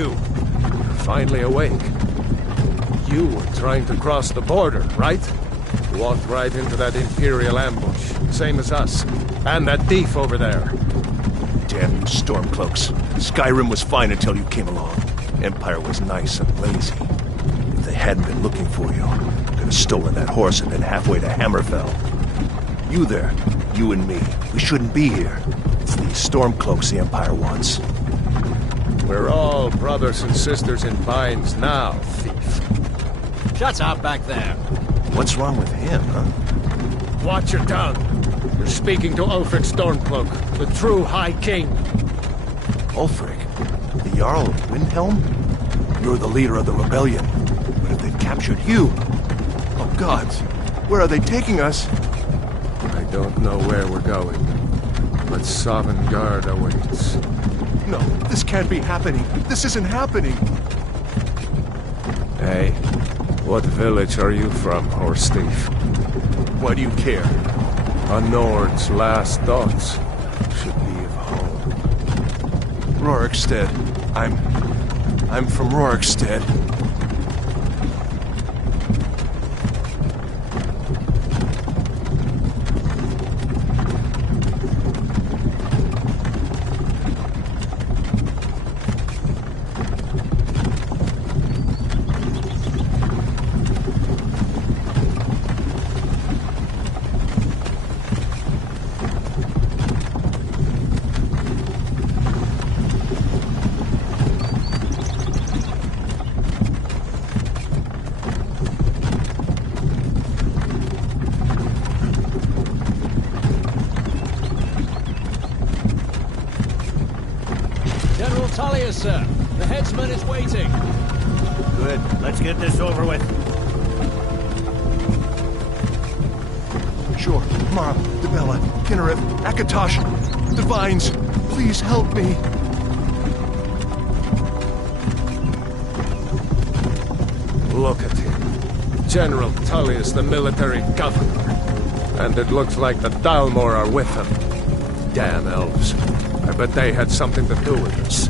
you? You're finally awake. You were trying to cross the border, right? Walked right into that Imperial ambush, same as us. And that thief over there. Damn you Stormcloaks. Skyrim was fine until you came along. Empire was nice and lazy. If they hadn't been looking for you, could have stolen that horse and been halfway to Hammerfell. You there, you and me, we shouldn't be here. It's these Stormcloaks the Empire wants. We're all brothers and sisters in binds now, thief. Shut up back there. What's wrong with him, huh? Watch your tongue. You're speaking to Ulfric Stormcloak, the true High King. Ulfric? The Jarl of Windhelm? You're the leader of the rebellion. But if they've captured you... Oh gods, where are they taking us? I don't know where we're going, but Sovngarde awaits. No, this can't be happening. This isn't happening. Hey, what village are you from, horse thief? Why do you care? A Nord's last thoughts should be of home. Rorikstead. I'm from Rorikstead. Sir, the headsman is waiting. Good. Let's get this over with. Sure. Mara, Dibella, Kinnereth, Akatosh, Divines, please help me. Look at him. General Tullius, the military governor. And it looks like the Dalmor are with him. Damn elves. I bet they had something to do with this.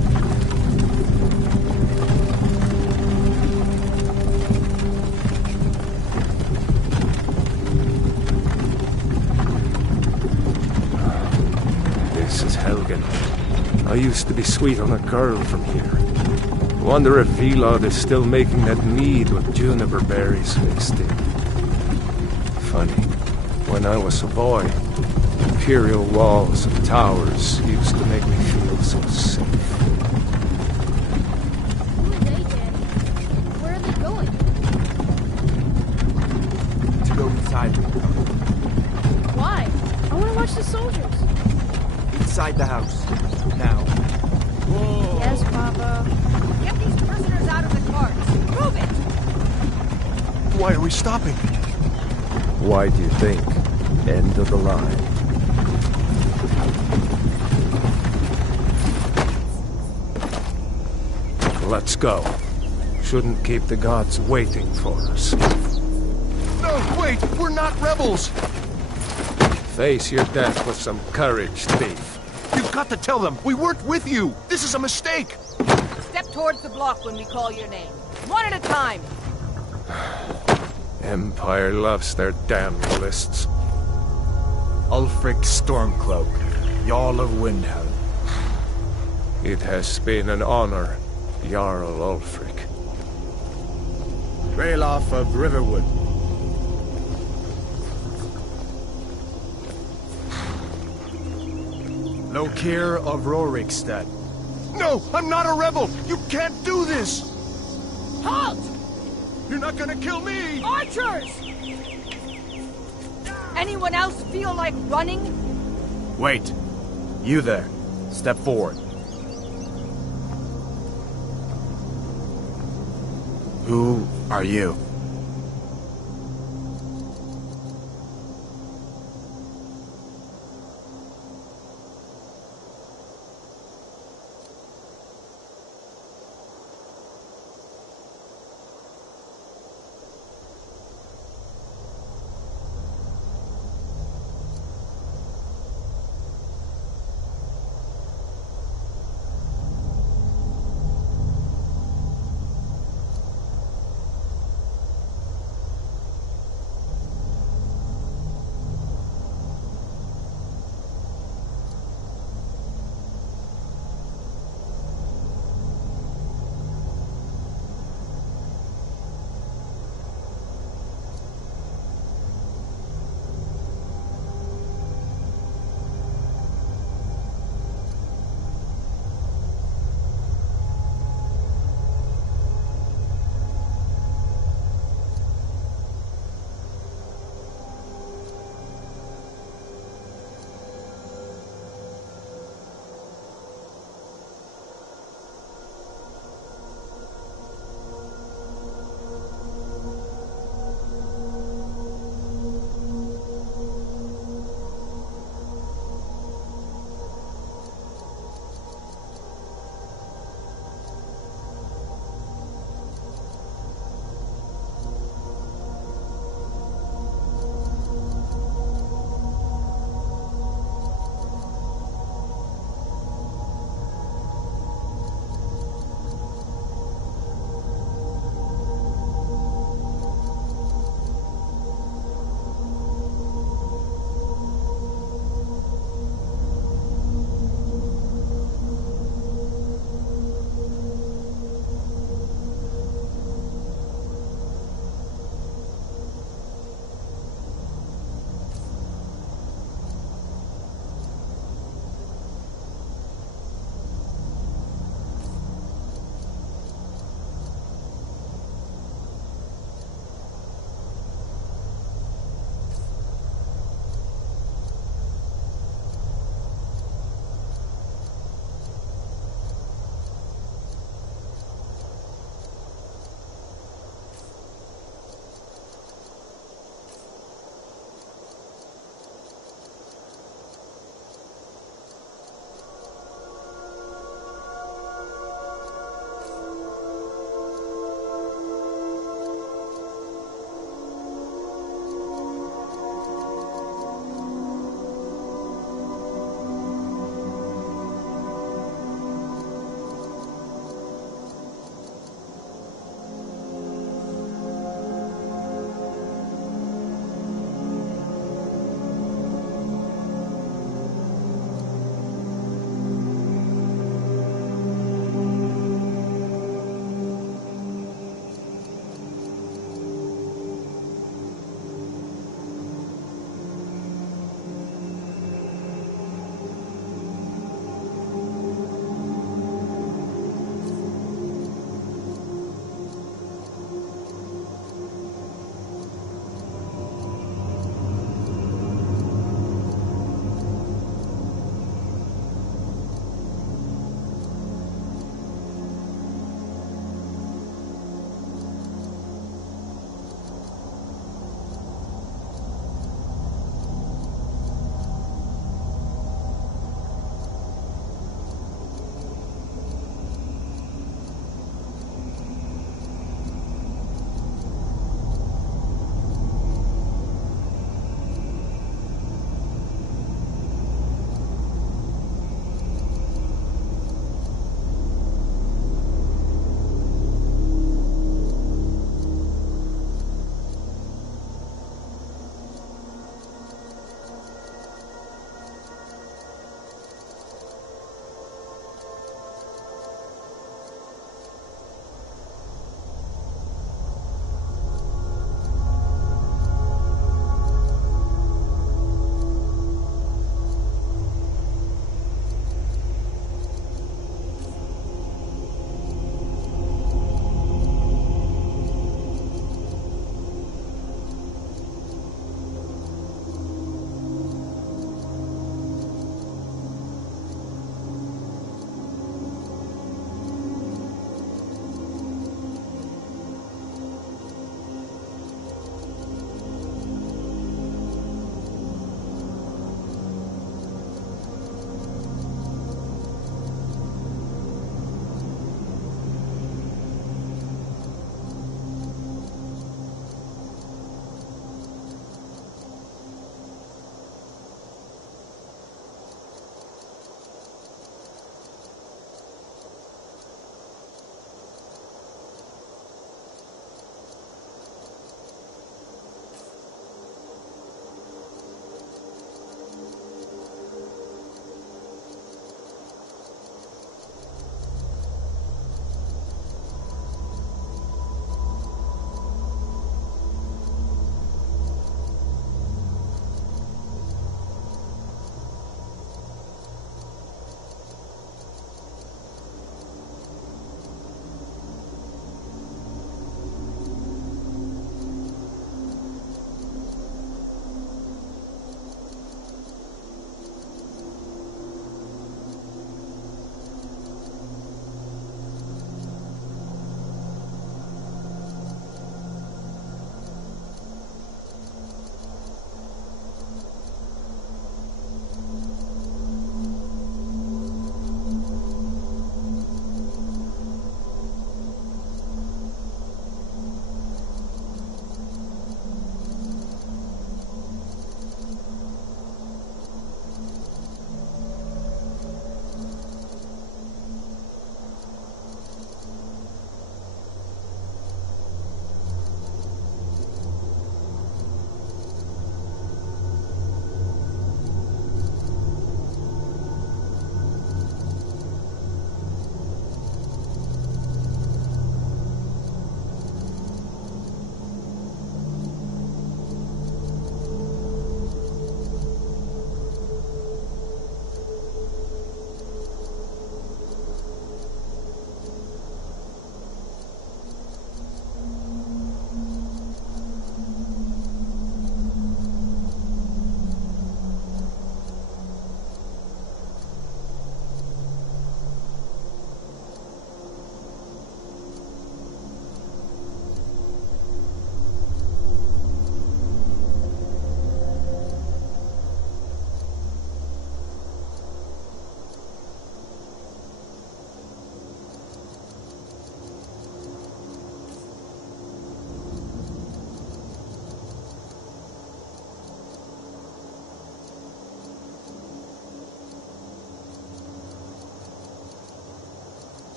I used to be sweet on a girl from here. Wonder if Vilod is still making that mead with juniper berries mixed in. Funny, when I was a boy, imperial walls and towers used to make me feel so safe. Who are they, Daddy? Where are they going? To go inside. Why? I want to watch the soldiers. Inside the house. Now. Whoa. Yes, Papa. Get these prisoners out of the carts. Move it! Why are we stopping? Why do you think? End of the line. Let's go. Shouldn't keep the gods waiting for us. No, wait! We're not rebels! Face your death with some courage, thief. You've got to tell them, we weren't with you! This is a mistake! Step towards the block when we call your name. One at a time. Empire loves their damn lists. Ulfric Stormcloak, Jarl of Windhelm. It has been an honor, Jarl Ulfric. Ralof of Riverwood. Lokir of Rorikstead. No, I'm not a rebel! You can't do this! Halt! You're not gonna kill me! Archers! Anyone else feel like running? Wait. You there. Step forward. Who are you?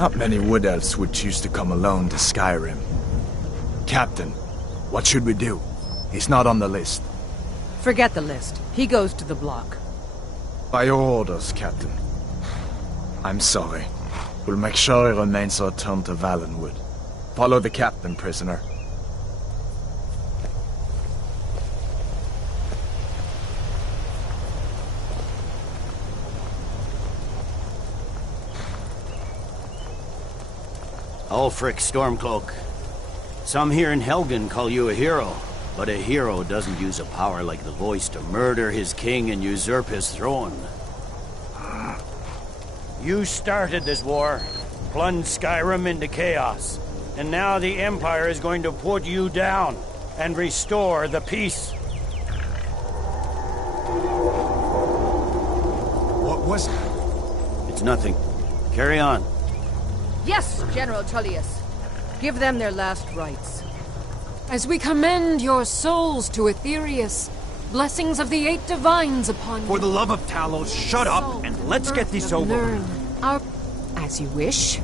Not many wood elves would choose to come alone to Skyrim. Captain, what should we do? He's not on the list. Forget the list. He goes to the block. By your orders, Captain. I'm sorry. We'll make sure he remains returned to Valenwood. Follow the captain, prisoner. Ulfric Stormcloak. Some here in Helgen call you a hero, but a hero doesn't use a power like the voice to murder his king and usurp his throne. You started this war, plunged Skyrim into chaos, and now the Empire is going to put you down and restore the peace. What was that? It's nothing. Carry on. Yes, General Tullius. Give them their last rites. As we commend your souls to Aetherius, blessings of the 8 divines upon you. For the love of Talos, shut up and let's get this over. Learn our... As you wish.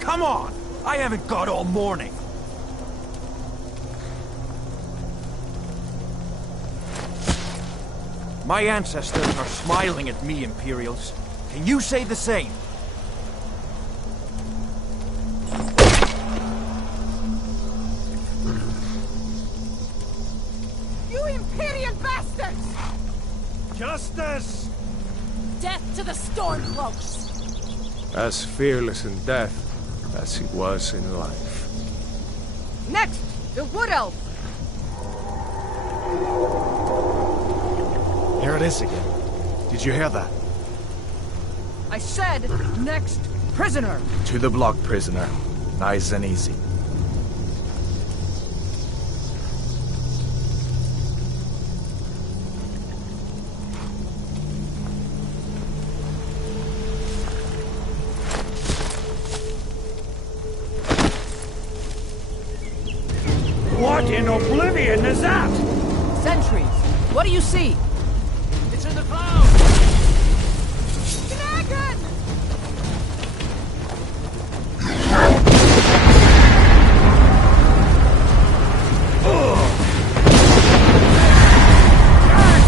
Come on! I haven't got all morning. My ancestors are smiling at me, Imperials. Can you say the same? You Imperial bastards! Justice! Death to the Stormcloaks! As fearless in death as he was in life. Next, the Wood Elf! Here it is again. Did you hear that? I said, next, prisoner! To the block, prisoner. Nice and easy. What in oblivion is that? Sentries, what do you see? It's in the clouds! Dragon!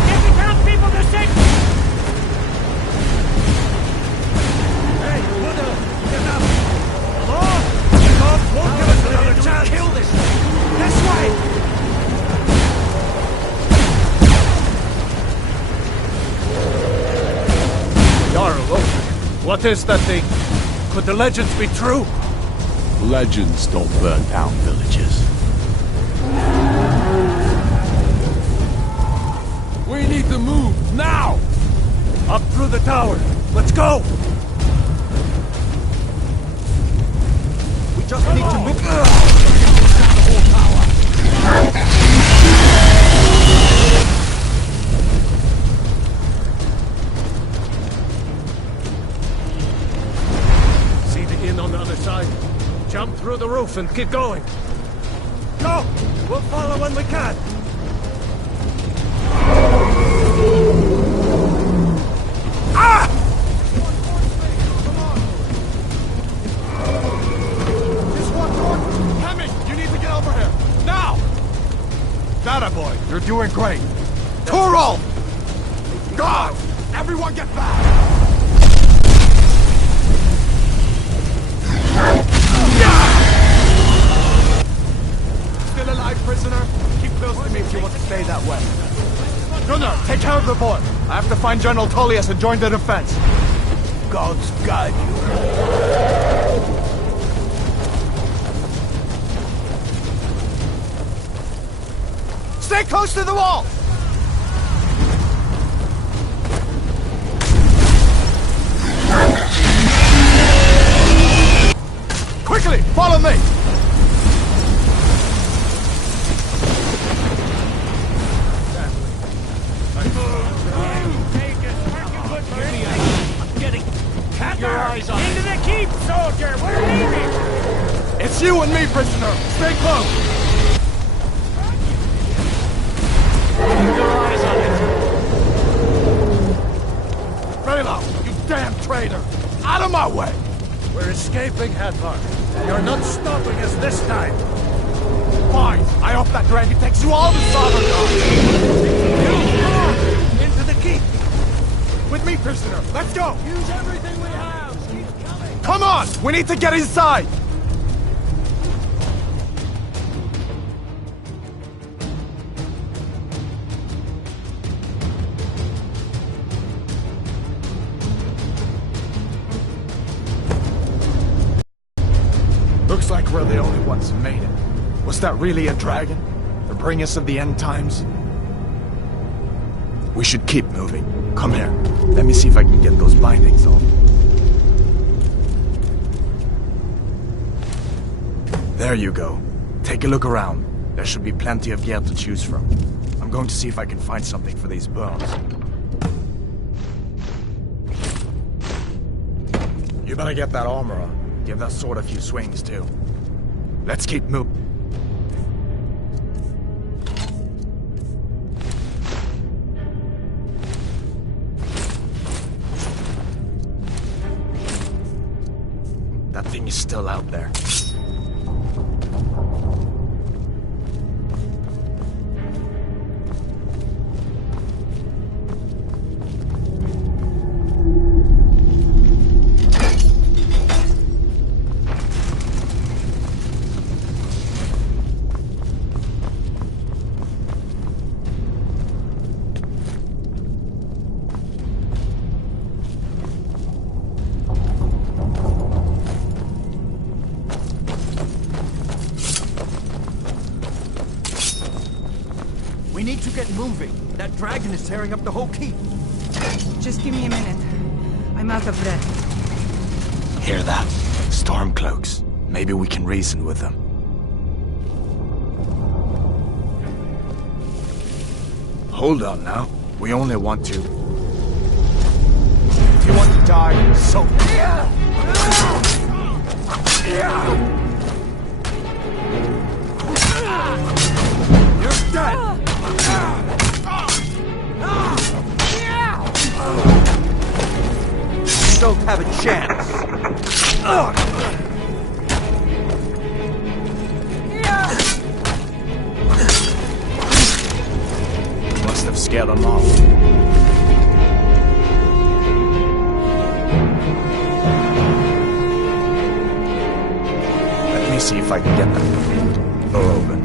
If you count people to safety! Hey, Mother! Get up! Lord! God won't give us another chance! Kill this thing! This way! Jarl, what is that thing? Could the legends be true? Legends don't burn down villages. We need to move, now! Up through the tower! Let's go! We just need to move... the whole tower! See the inn on the other side. Jump through the roof and keep going. Go! We'll follow when we can! Ah! This one, George! Hemming, you need to get over here! Now! Data boy, you're doing great. Toro! God! Everyone get back! Still alive, prisoner? Keep close to me if you want to stay that way. Gunnar, take care of the boy. I have to find General Tullius and join the defense. Gods guide you. Stay close to the wall! Quickly, follow me! Your eyes on into the keep, soldier! We're leaving! It's you and me, prisoner! Stay close! Your eyes on it! Raylo, you damn traitor! elevator! Out of my way! We're escaping, Hadvar. You're not stopping us this time. Fine! I hope that dragon takes you all to Sovereign. Into the keep. With me, prisoner! Let's go! Use everything we have. Keep coming. Come on! We need to get inside! Looks like we're the only ones who made it. Was that really a dragon? To bring us of the end times? We should keep moving. Come here. Let me see if I can get those bindings off. There you go. Take a look around. There should be plenty of gear to choose from. I'm going to see if I can find something for these burns. You better get that armor on. Give that sword a few swings, too. Let's keep moving. That thing is still out there. We need to get moving. That dragon is tearing up the whole keep. Just give me a minute. I'm out of breath. Hear that? Stormcloaks. Maybe we can reason with them. Hold on now. We only want to... If you want to die, so... You're dead! Don't have a chance. Must have scared them off. Let me see if I can get them. Door open.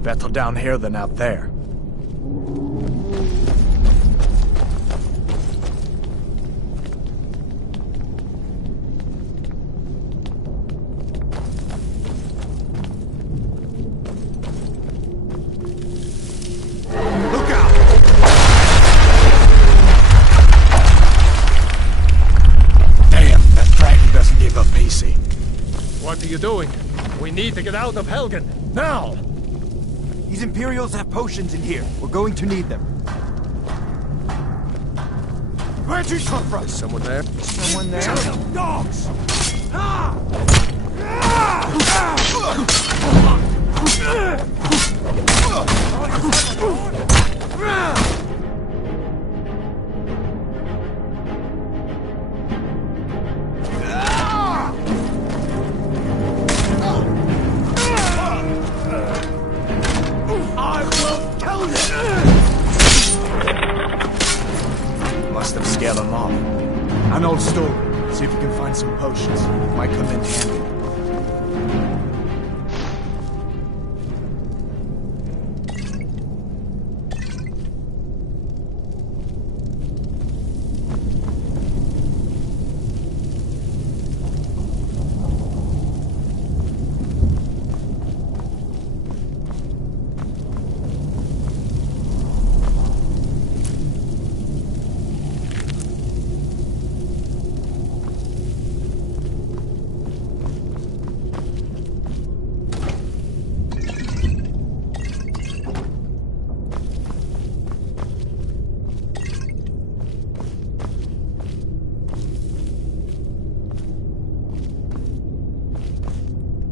Better down here than out there. Look out! Damn, that dragon doesn't give up easy. What are you doing? We need to get out of Helgen, now! These Imperials have potions in here. We're going to need them. Where'd you come from? Is someone there? Someone there? Dogs! I will kill you! Must have scared them off. An old story. See if we can find some potions. Might come in handy.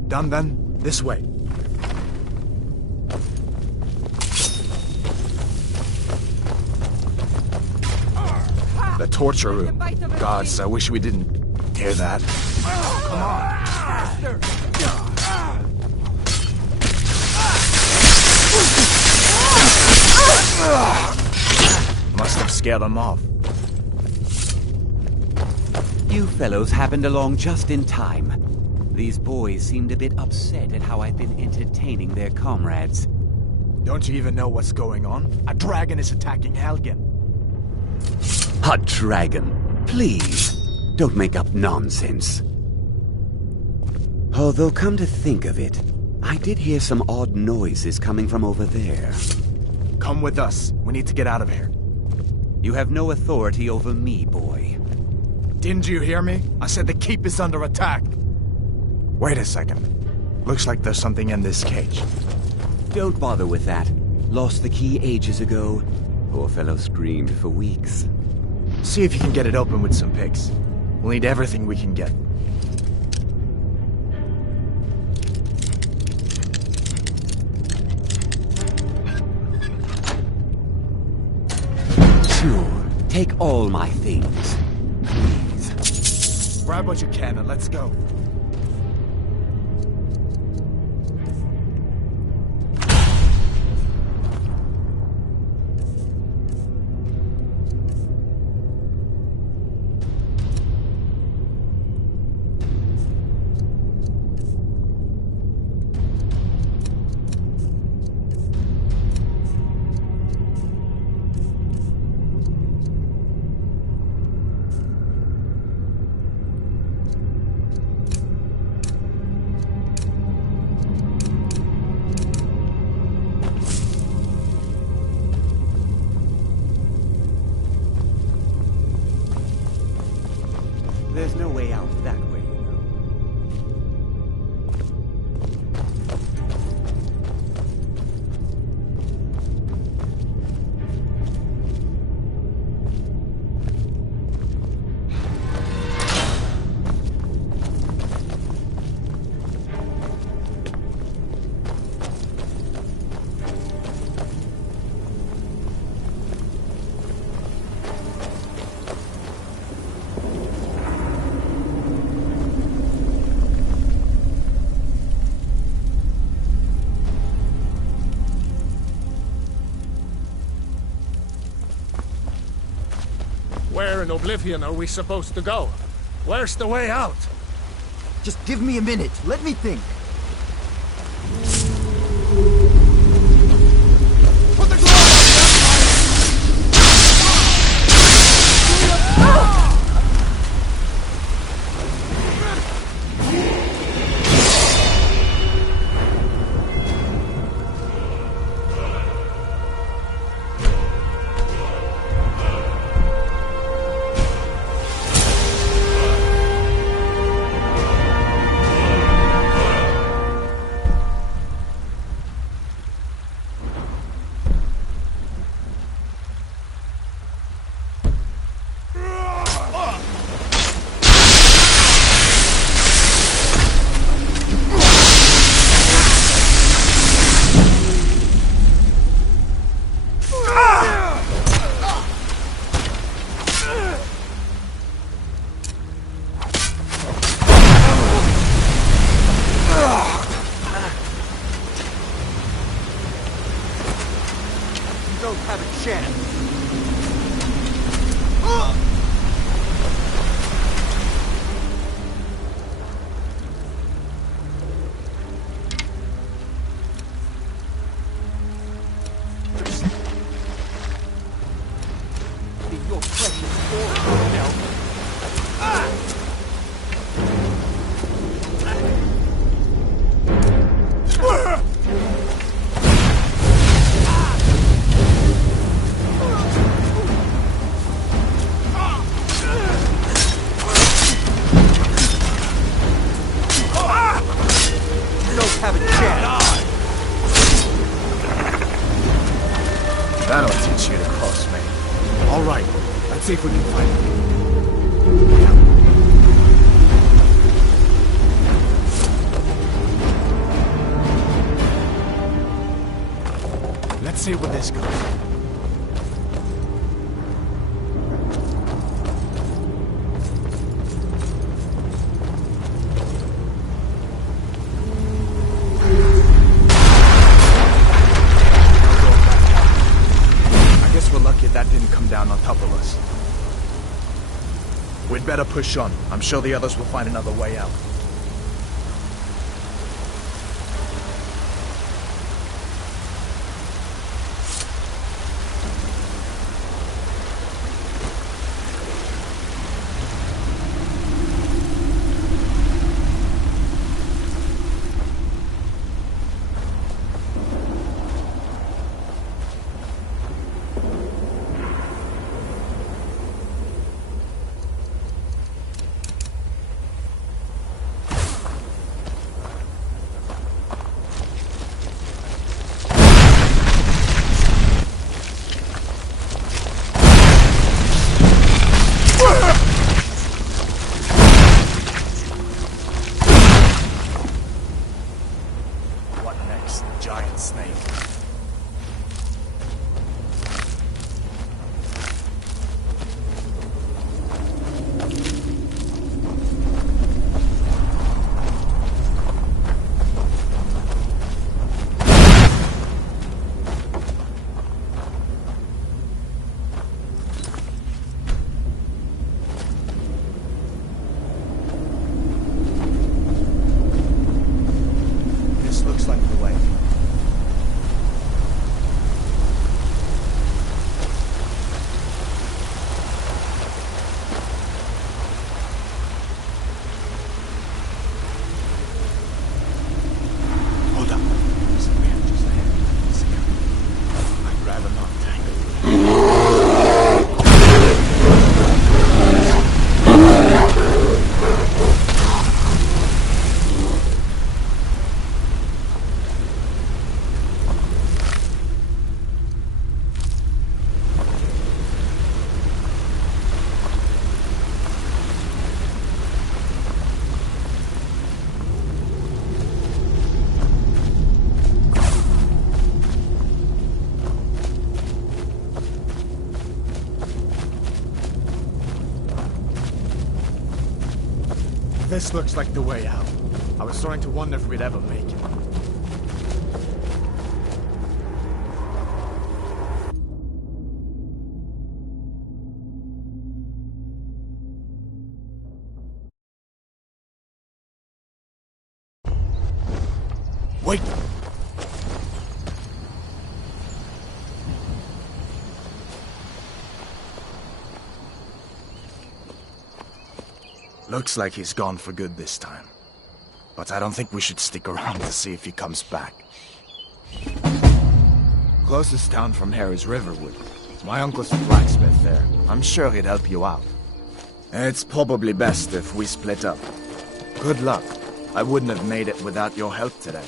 Done then? This way. The torture room. Gods, I wish we didn't hear that. Come on. Must have scared them off. You fellows happened along just in time. These boys seemed a bit upset at how I've been entertaining their comrades. Don't you even know what's going on? A dragon is attacking Helgen. A dragon? Please, don't make up nonsense. Although, come to think of it, I did hear some odd noises coming from over there. Come with us. We need to get out of here. You have no authority over me, boy. Didn't you hear me? I said the keep is under attack. Wait a second. Looks like there's something in this cage. Don't bother with that. Lost the key ages ago. Poor fellow screamed for weeks. See if you can get it open with some picks. We'll need everything we can get. Sure. Take all my things. Please. Grab what you can and let's go. There's no way out that way, you know. Where in Oblivion are we supposed to go? Where's the way out? Just give me a minute. Let me think. Put the glove Don't have a chance. Your precious sword now. That'll teach you to cross me. All right, let's see if we can find it. see where this goes. That didn't come down on top of us. We'd better push on. I'm sure the others will find another way out. Giant snake. This looks like the way. This looks like the way out. I was starting to wonder if we'd ever make it. Wait! Looks like he's gone for good this time. But I don't think we should stick around to see if he comes back. Closest town from here is Riverwood. My uncle's a blacksmith there. I'm sure he'd help you out. It's probably best if we split up. Good luck. I wouldn't have made it without your help today.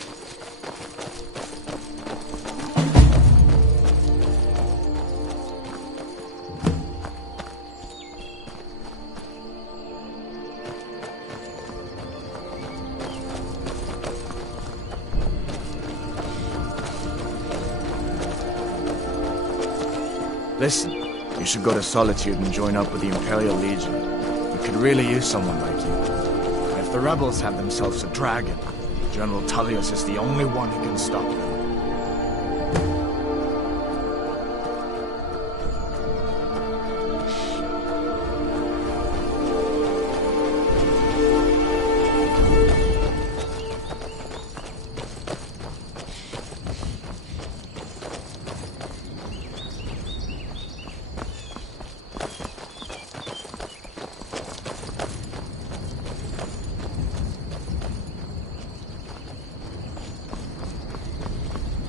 Listen, you should go to Solitude and join up with the Imperial Legion. We could really use someone like you. If the rebels have themselves a dragon, General Tullius is the only one who can stop them.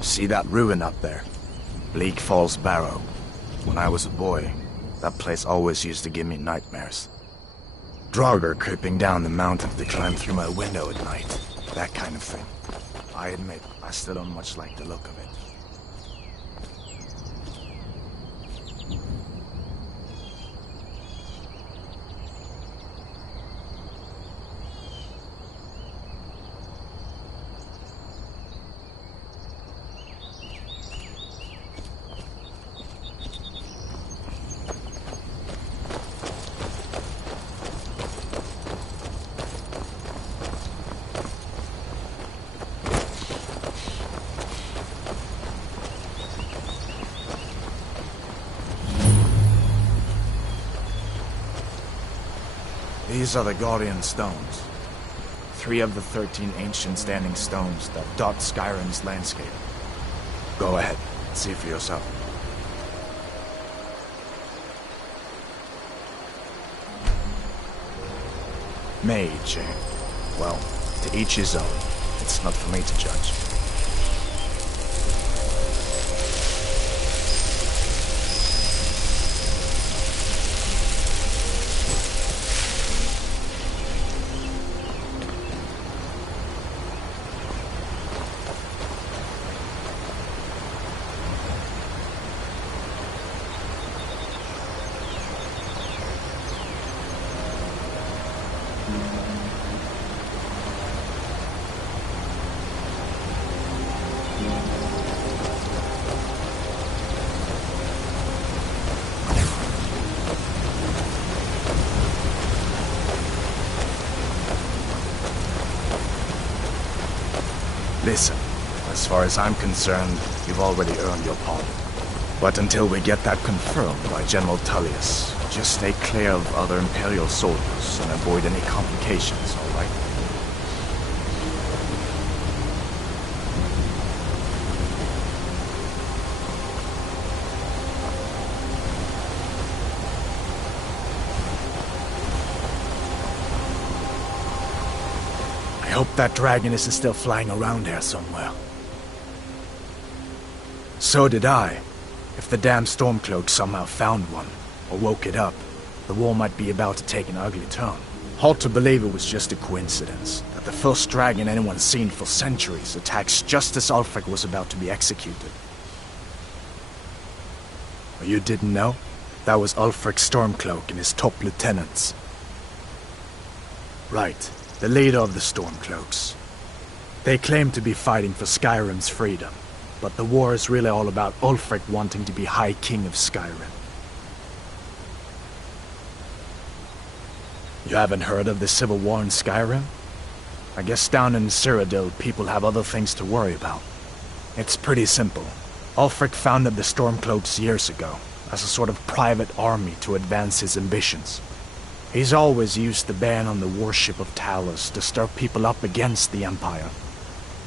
See that ruin up there? Bleak Falls Barrow. When I was a boy, that place always used to give me nightmares. Draugr creeping down the mountain to climb through my window at night. That kind of thing. I admit, I still don't much like the look of it. These are the Guardian Stones. 3 of the 13 ancient standing stones that dot Skyrim's landscape. Go ahead, see for yourself. Mage, eh? Well, to each his own. It's not for me to judge. Listen, as far as I'm concerned, you've already earned your pardon. But until we get that confirmed by General Tullius, just stay clear of other Imperial soldiers and avoid any complications, all right? I hope that dragon isn't still flying around here somewhere. So did I. If the damn Stormcloak somehow found one, or woke it up, the war might be about to take an ugly turn. Hard to believe it was just a coincidence, that the first dragon anyone's seen for centuries attacks just as Ulfric was about to be executed. Or you didn't know? That was Ulfric's Stormcloak and his top lieutenants. Right. The leader of the Stormcloaks. They claim to be fighting for Skyrim's freedom, but the war is really all about Ulfric wanting to be High King of Skyrim. You haven't heard of the civil war in Skyrim? I guess down in Cyrodiil people have other things to worry about. It's pretty simple. Ulfric founded the Stormcloaks years ago, as a sort of private army to advance his ambitions. He's always used the ban on the worship of Talos to stir people up against the Empire.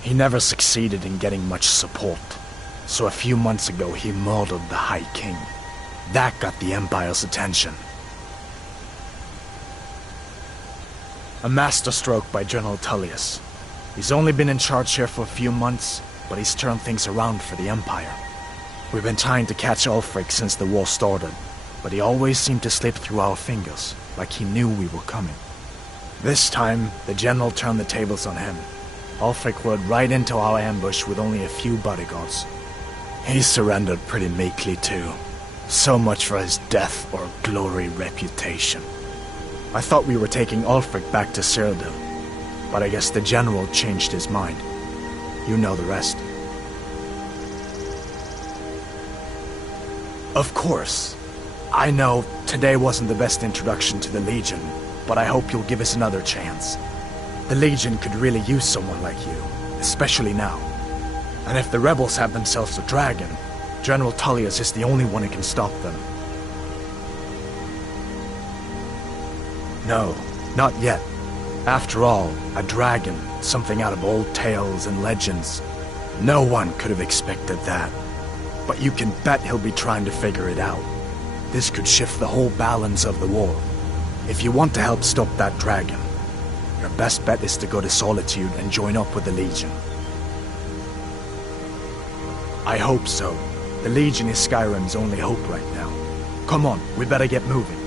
He never succeeded in getting much support, so a few months ago he murdered the High King. That got the Empire's attention. A masterstroke by General Tullius. He's only been in charge here for a few months, but he's turned things around for the Empire. We've been trying to catch Ulfric since the war started, but he always seemed to slip through our fingers, like he knew we were coming. This time, the General turned the tables on him. Ulfric rode right into our ambush with only a few bodyguards. He surrendered pretty meekly too. So much for his death or glory reputation. I thought we were taking Ulfric back to Cyrodiil, but I guess the General changed his mind. You know the rest. Of course. I know today wasn't the best introduction to the Legion, but I hope you'll give us another chance. The Legion could really use someone like you, especially now. And if the rebels have themselves a dragon, General Tullius is the only one who can stop them. No, not yet. After all, a dragon, something out of old tales and legends. No one could have expected that. But you can bet he'll be trying to figure it out. This could shift the whole balance of the war. If you want to help stop that dragon, your best bet is to go to Solitude and join up with the Legion. I hope so. The Legion is Skyrim's only hope right now. Come on, we better get moving.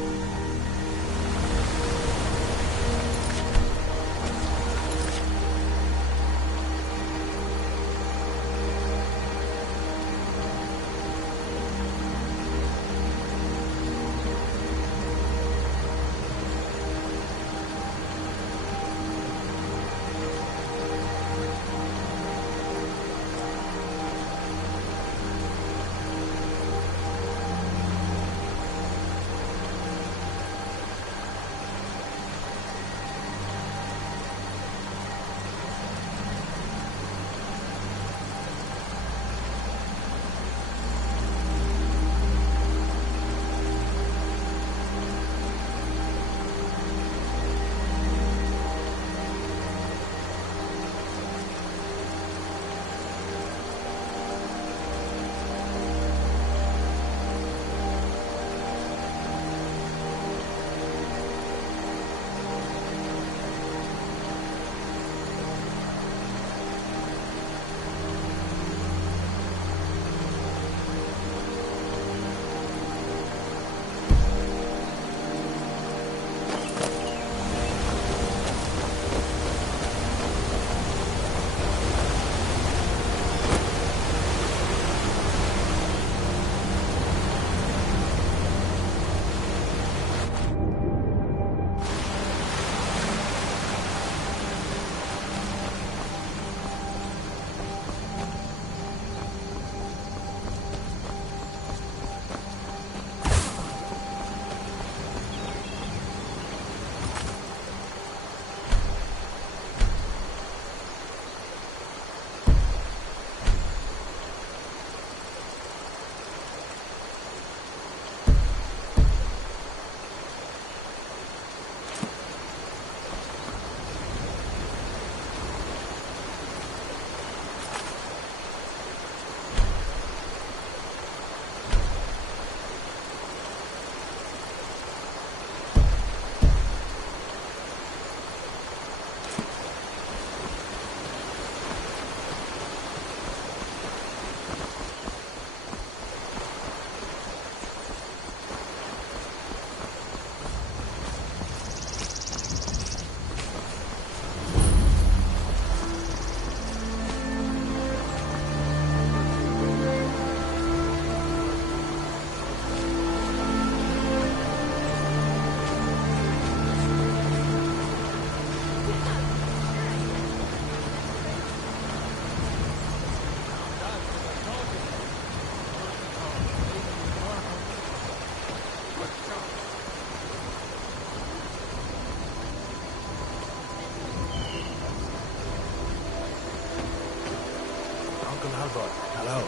Hello.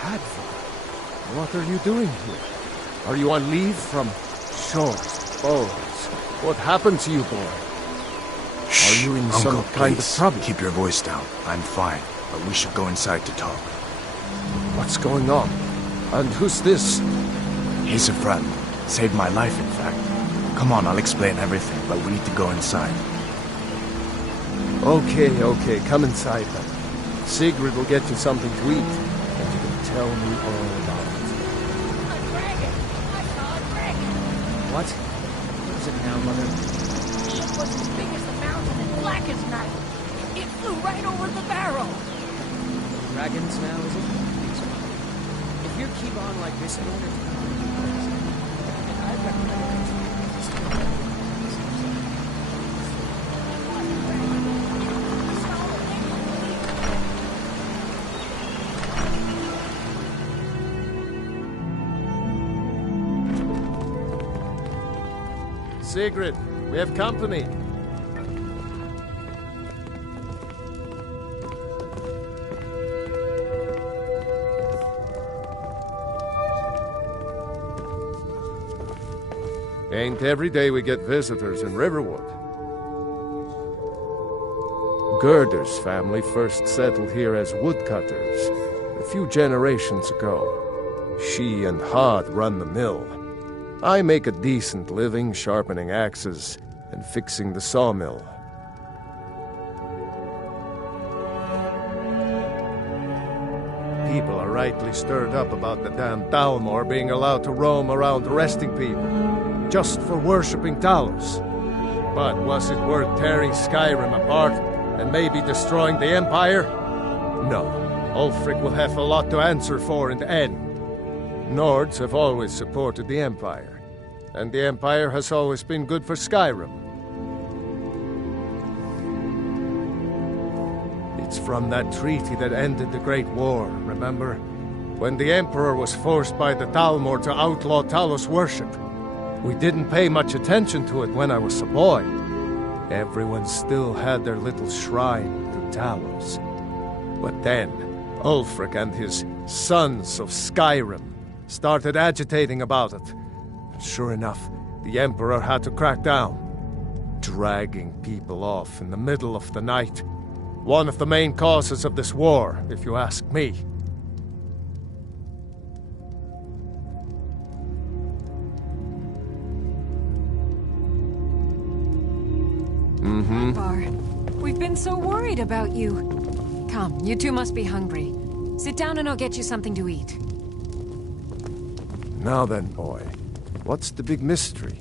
Hadvar, what are you doing here? Are you on leave from shores, bows? What happened to you, boy? Are you in some kind of trouble? Keep your voice down. I'm fine, but we should go inside to talk. What's going on? And who's this? He's a friend. Saved my life, in fact. Come on, I'll explain everything, but we need to go inside. Okay, come inside then. Sigrid will get you something to eat, and you can tell me all about it. A dragon! I saw a dragon! What? What is it now, Mother? It was as big as the mountain and black as night. It flew right over the barrel. Dragons now, is it? If you keep on like this, in order to and I've got Sigrid, we have company. Ain't every day we get visitors in Riverwood. Gerder's family first settled here as woodcutters a few generations ago. She and Hod run the mill. I make a decent living sharpening axes and fixing the sawmill. People are rightly stirred up about the damn Dalmor being allowed to roam around arresting people, just for worshipping Talos. But was it worth tearing Skyrim apart and maybe destroying the Empire? No. Ulfric will have a lot to answer for in the end. Nords have always supported the Empire, and the Empire has always been good for Skyrim. It's from that treaty that ended the Great War, remember? When the Emperor was forced by the Dalmor to outlaw Talos worship. We didn't pay much attention to it when I was a boy. Everyone still had their little shrine to Talos. But then, Ulfric and his Sons of Skyrim started agitating about it. And sure enough, the Emperor had to crack down, dragging people off in the middle of the night. One of the main causes of this war, if you ask me. Bar, we've been so worried about you. Come, you two must be hungry. Sit down and I'll get you something to eat. Now then, boy, what's the big mystery?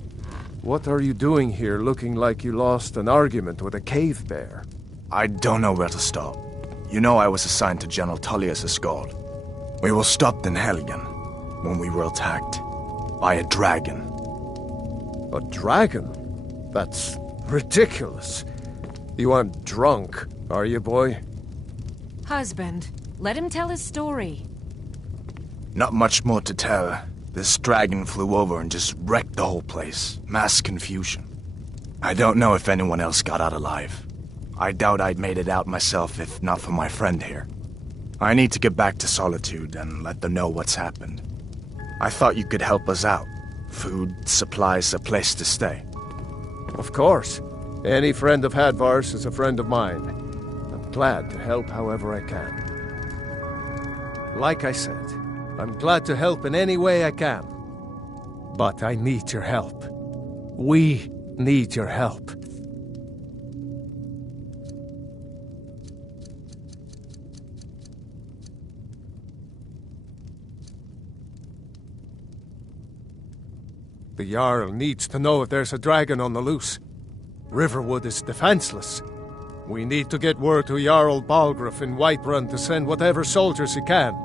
What are you doing here looking like you lost an argument with a cave bear? I don't know where to start. You know I was assigned to General Tullius' guard. We were stopped in Helgen when we were attacked by a dragon. A dragon? That's ridiculous. You aren't drunk, are you, boy? Husband, let him tell his story. Not much more to tell. This dragon flew over and just wrecked the whole place. Mass confusion. I don't know if anyone else got out alive. I doubt I'd made it out myself if not for my friend here. I need to get back to Solitude and let them know what's happened. I thought you could help us out. Food, supplies, a place to stay. Of course. Any friend of Hadvar's is a friend of mine. I'm glad to help however I can. Like I said, I'm glad to help in any way I can. But I need your help. We need your help. The Jarl needs to know if there's a dragon on the loose. Riverwood is defenseless. We need to get word to Jarl Balgruuf in Whiterun to send whatever soldiers he can.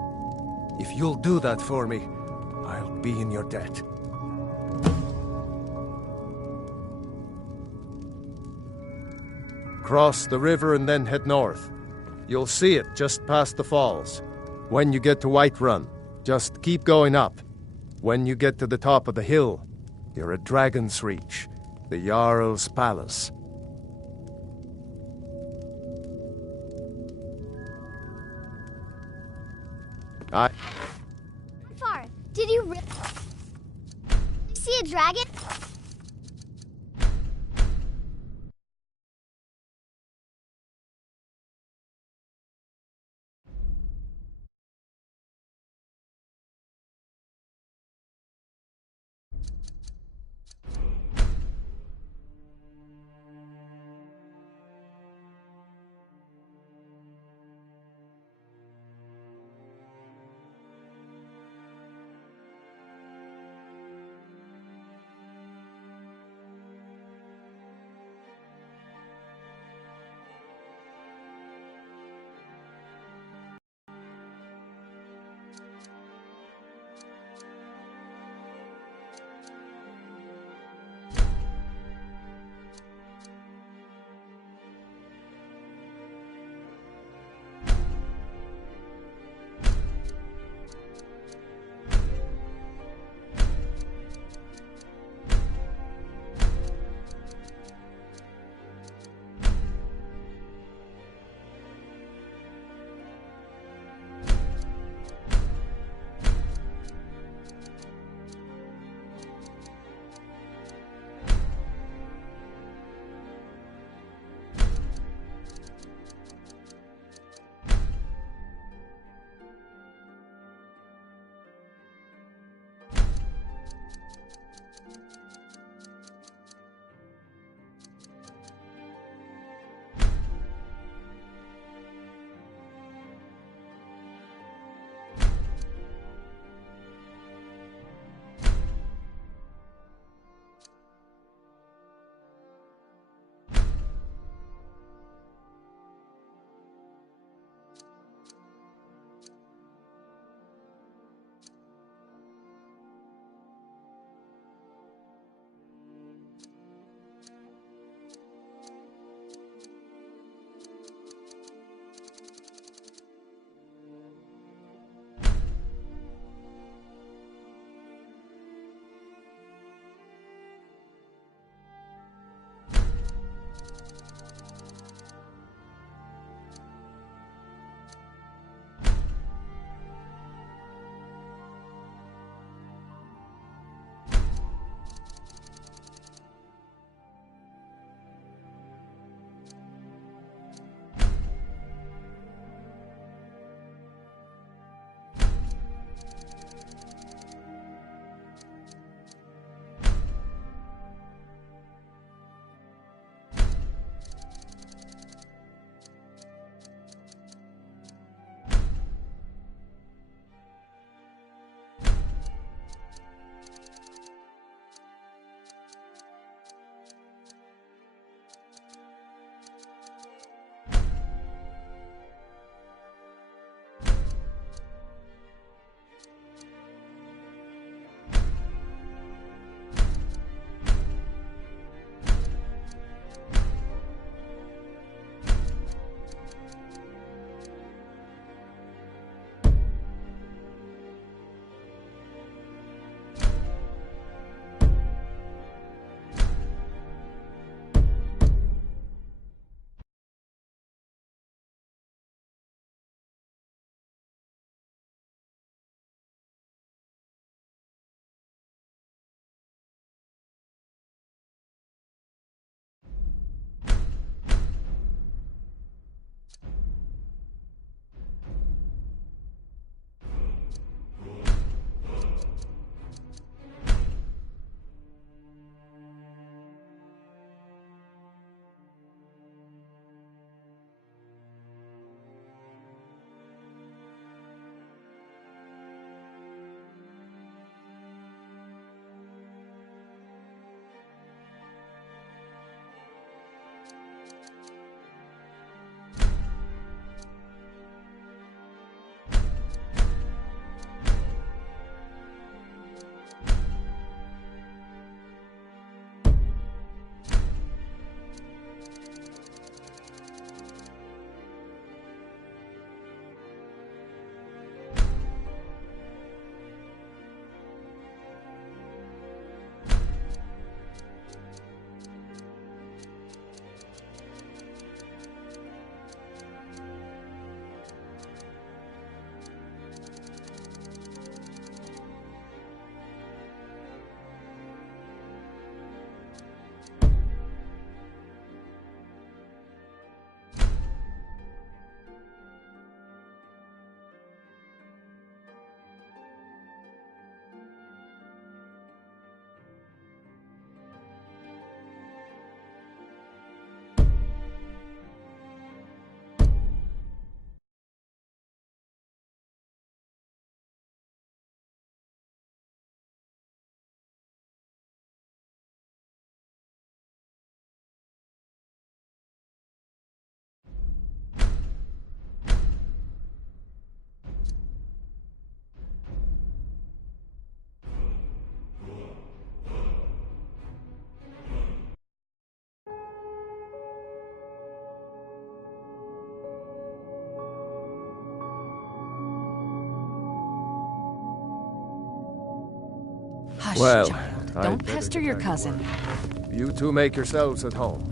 If you'll do that for me, I'll be in your debt. Cross the river and then head north. You'll see it just past the falls. When you get to Whiterun, just keep going up. When you get to the top of the hill, you're at Dragon's Reach, the Jarl's palace. I... Far. Did you see a dragon? Hush, Well, child. I'd Don't better pester get your back to cousin. work. You two make yourselves at home.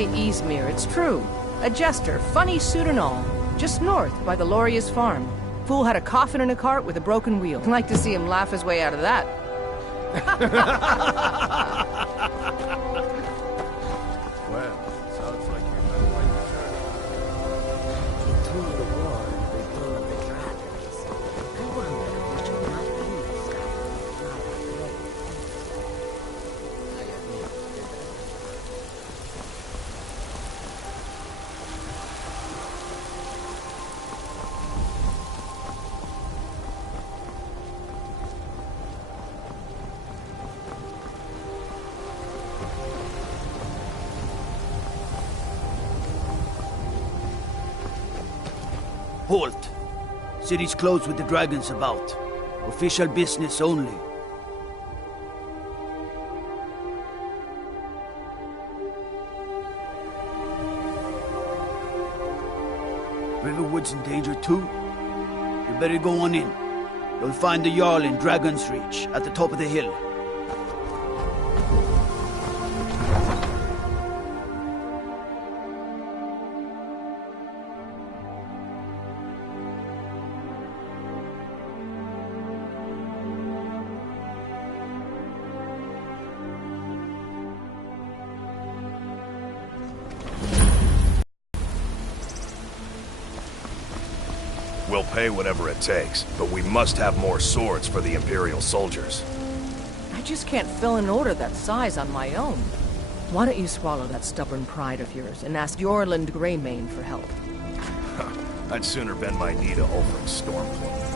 by Eastmere, it's true. A jester, funny suit and all. Just north, by the Lauria's farm. Fool had a coffin in a cart with a broken wheel. Like to see him laugh his way out of that. Well, sounds like you're not quite Through the war, they blew up the dragons. I wonder what you might be stuff. Not afraid. Halt! City's closed with the dragons about. Official business only. Riverwood's in danger too. You better go on in. You'll find the Jarl in Dragon's Reach, at the top of the hill. We'll pay whatever it takes, but we must have more swords for the Imperial soldiers. I just can't fill an order that size on my own. Why don't you swallow that stubborn pride of yours and ask Yorland Greymane for help? I'd sooner bend my knee to Ulfric's Stormcloak.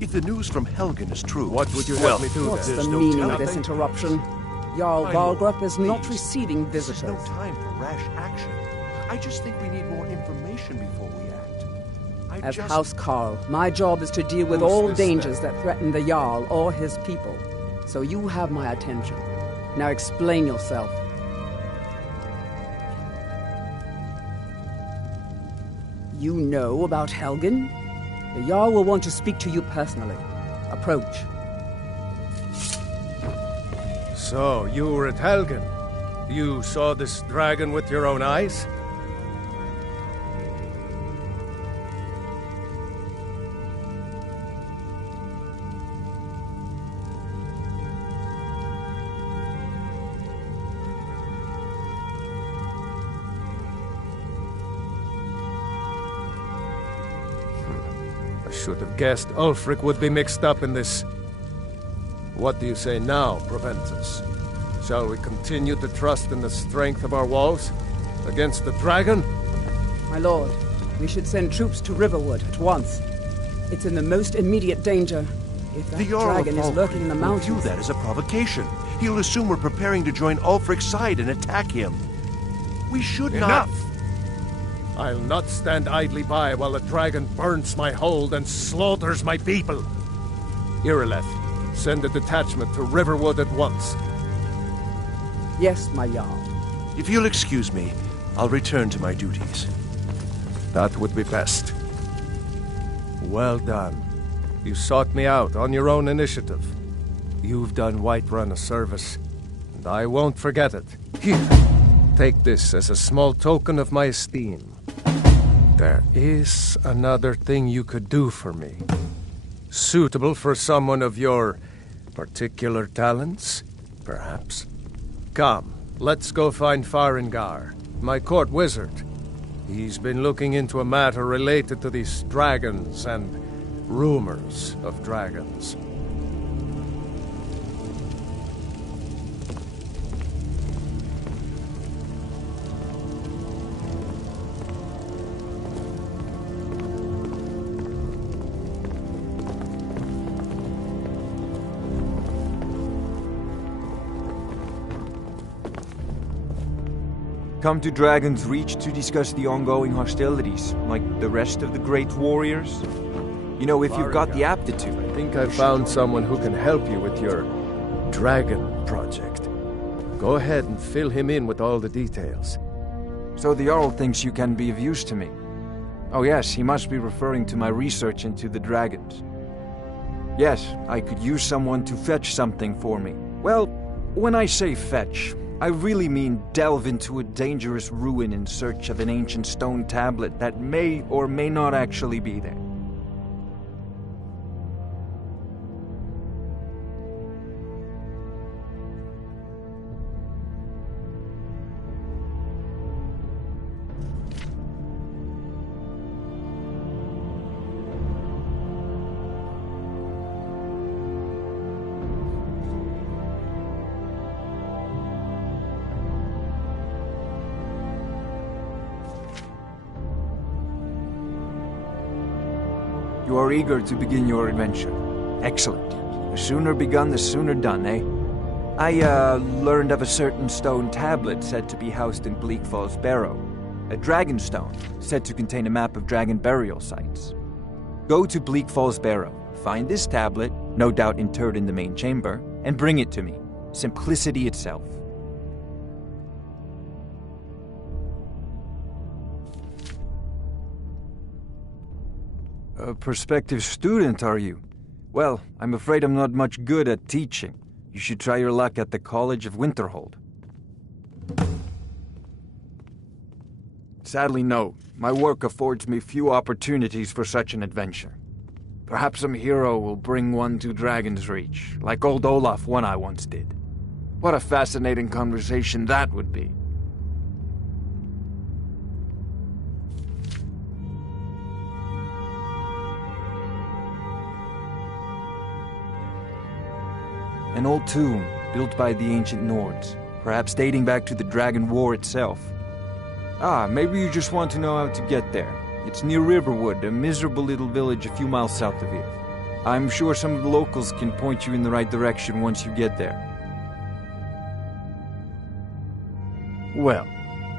If the news from Helgen is true... What would you have me do What's then? the meaning of this interruption? Jarl Valgrup is not receiving visitors. There's no time for rash action. I just think we need more information before we act. As House Carl, my job is to deal with all dangers that threaten the Jarl or his people. So you have my attention. Now explain yourself. You know about Helgen? The Jarl will want to speak to you personally. Approach. So, you were at Helgen. You saw this dragon with your own eyes? I should have guessed Ulfric would be mixed up in this. What do you say now, Proventus? Shall we continue to trust in the strength of our walls against the dragon? My lord, we should send troops to Riverwood at once. It's in the most immediate danger. If that dragon is lurking in the mountains... will view that as a provocation. He'll assume we're preparing to join Ulfric's side and attack him. We should not... Enough! I'll not stand idly by while the dragon burns my hold and slaughters my people. Irileth, send a detachment to Riverwood at once. Yes, my Jarl. If you'll excuse me, I'll return to my duties. That would be best. Well done. You sought me out on your own initiative. You've done Whiterun a service, and I won't forget it. Here, take this as a small token of my esteem. There is another thing you could do for me. Suitable for someone of your particular talents, perhaps. Come, let's go find Farengar, my court wizard. He's been looking into a matter related to these dragons and rumors of dragons. Come to Dragon's Reach to discuss the ongoing hostilities, like the rest of the great warriors? You know, if you've got the aptitude. I think I found someone who can help you with your dragon project. Go ahead and fill him in with all the details. So the Jarl thinks you can be of use to me. Oh yes, he must be referring to my research into the dragons. Yes, I could use someone to fetch something for me. Well, when I say fetch, I really mean delve into a dangerous ruin in search of an ancient stone tablet that may or may not actually be there. You are eager to begin your adventure. Excellent. The sooner begun, the sooner done, eh? I, learned of a certain stone tablet said to be housed in Bleak Falls Barrow. A dragon stone, said to contain a map of dragon burial sites. Go to Bleak Falls Barrow, find this tablet, no doubt interred in the main chamber, and bring it to me. Simplicity itself. A prospective student, are you? Well, I'm afraid I'm not much good at teaching. You should try your luck at the College of Winterhold. Sadly, no. My work affords me few opportunities for such an adventure. Perhaps some hero will bring one to Dragon's Reach, like old Olaf one I once did. What a fascinating conversation that would be. An old tomb, built by the ancient Nords, perhaps dating back to the Dragon War itself. Ah, maybe you just want to know how to get there. It's near Riverwood, a miserable little village a few miles south of here. I'm sure some of the locals can point you in the right direction once you get there. Well,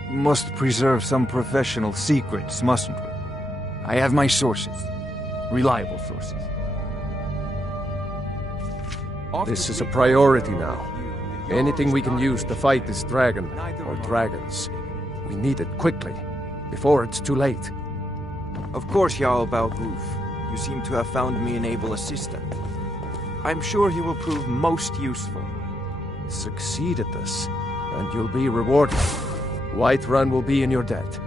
must preserve some professional secrets, mustn't we? I have my sources. Reliable sources. This is a priority now. Anything we can use to fight this dragon, or dragons. We need it quickly, before it's too late. Of course, Jarl Balgoof. You seem to have found me an able assistant. I'm sure he will prove most useful. Succeed at this, and you'll be rewarded. Whiterun will be in your debt.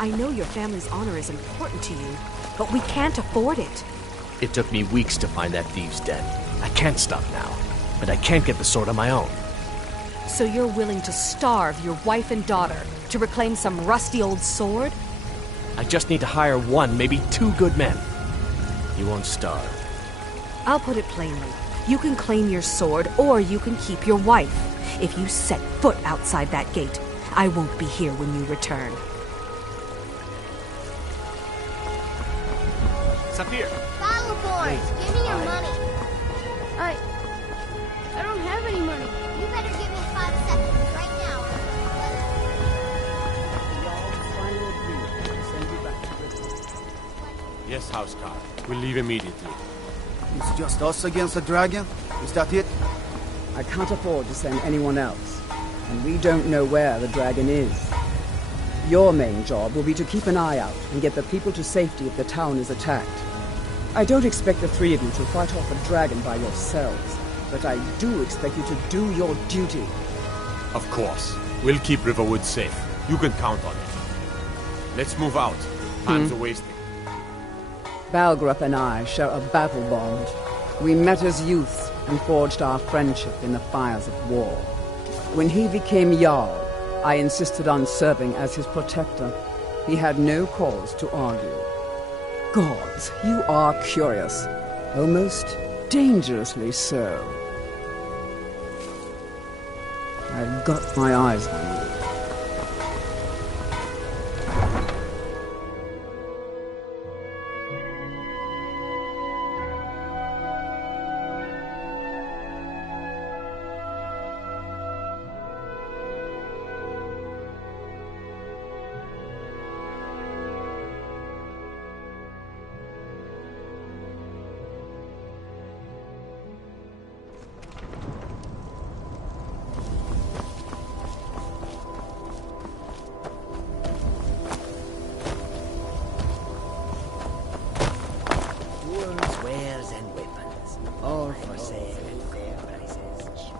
I know your family's honor is important to you, but we can't afford it. It took me weeks to find that thieves' den. I can't stop now, but I can't get the sword on my own. So you're willing to starve your wife and daughter to reclaim some rusty old sword? I just need to hire one, maybe two good men. You won't starve. I'll put it plainly. You can claim your sword, or you can keep your wife. If you set foot outside that gate, I won't be here when you return. Saphir! Dragonborn, give me your money. I don't have any money. You better give me 5 seconds right now. Yes, Housecarl. We'll leave immediately. It's just us against the dragon? Is that it? I can't afford to send anyone else, and we don't know where the dragon is. Your main job will be to keep an eye out and get the people to safety if the town is attacked. I don't expect the three of you to fight off a dragon by yourselves, but I do expect you to do your duty. Of course. We'll keep Riverwood safe. You can count on it. Let's move out. Time's a wasting. Balgrup and I share a battle bond. We met as youths and forged our friendship in the fires of war. When he became Jarl, I insisted on serving as his protector. He had no cause to argue. Gods, you are curious. Almost dangerously so. I've got my eyes on you. Wares and weapons, all for sale at fair prices.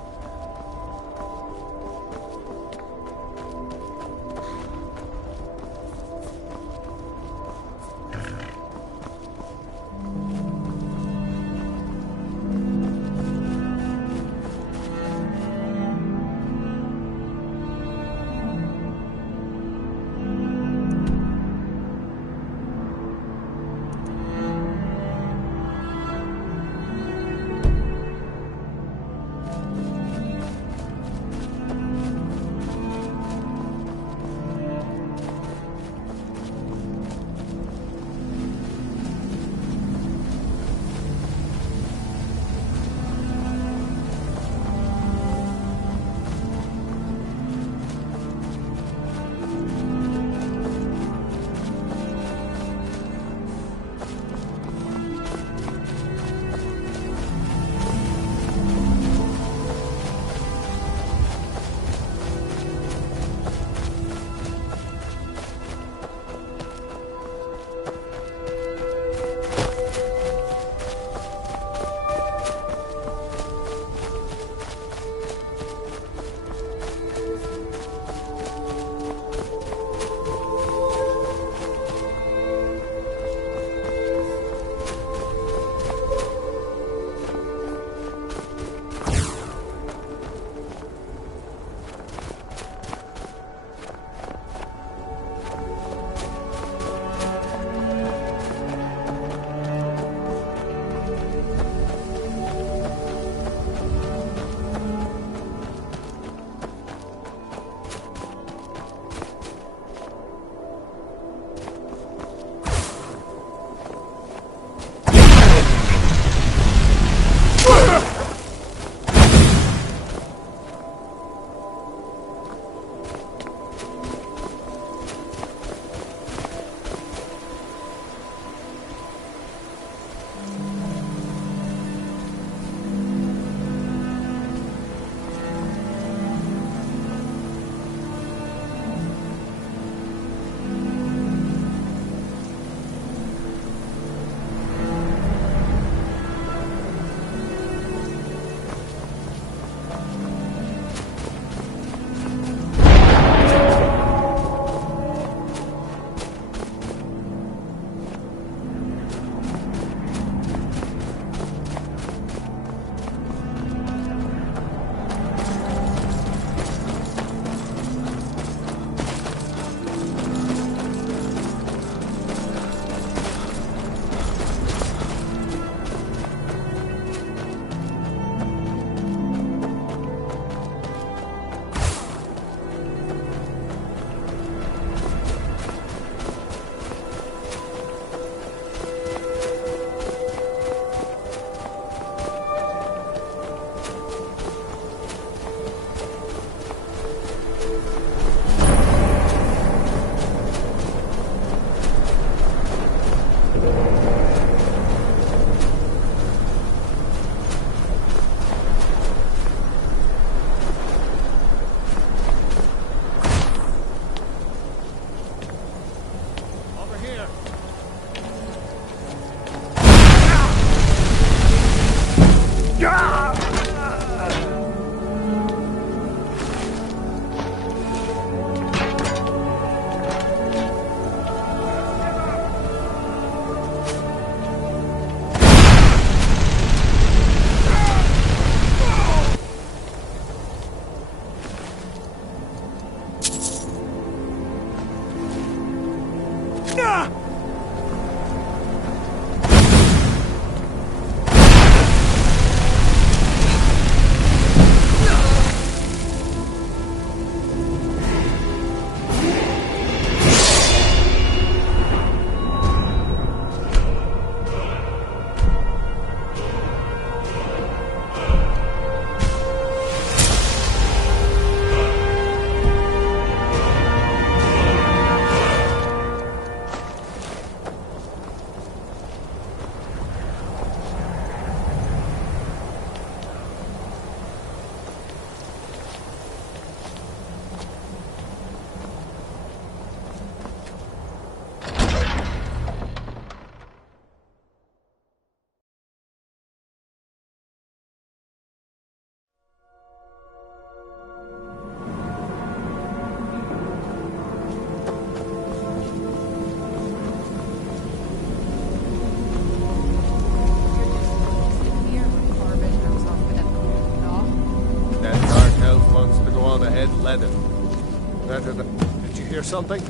something?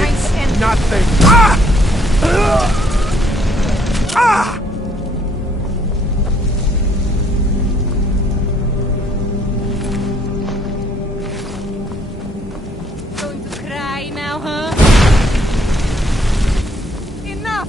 It's nothing. Ah! Ah! Going to cry now, huh? Enough!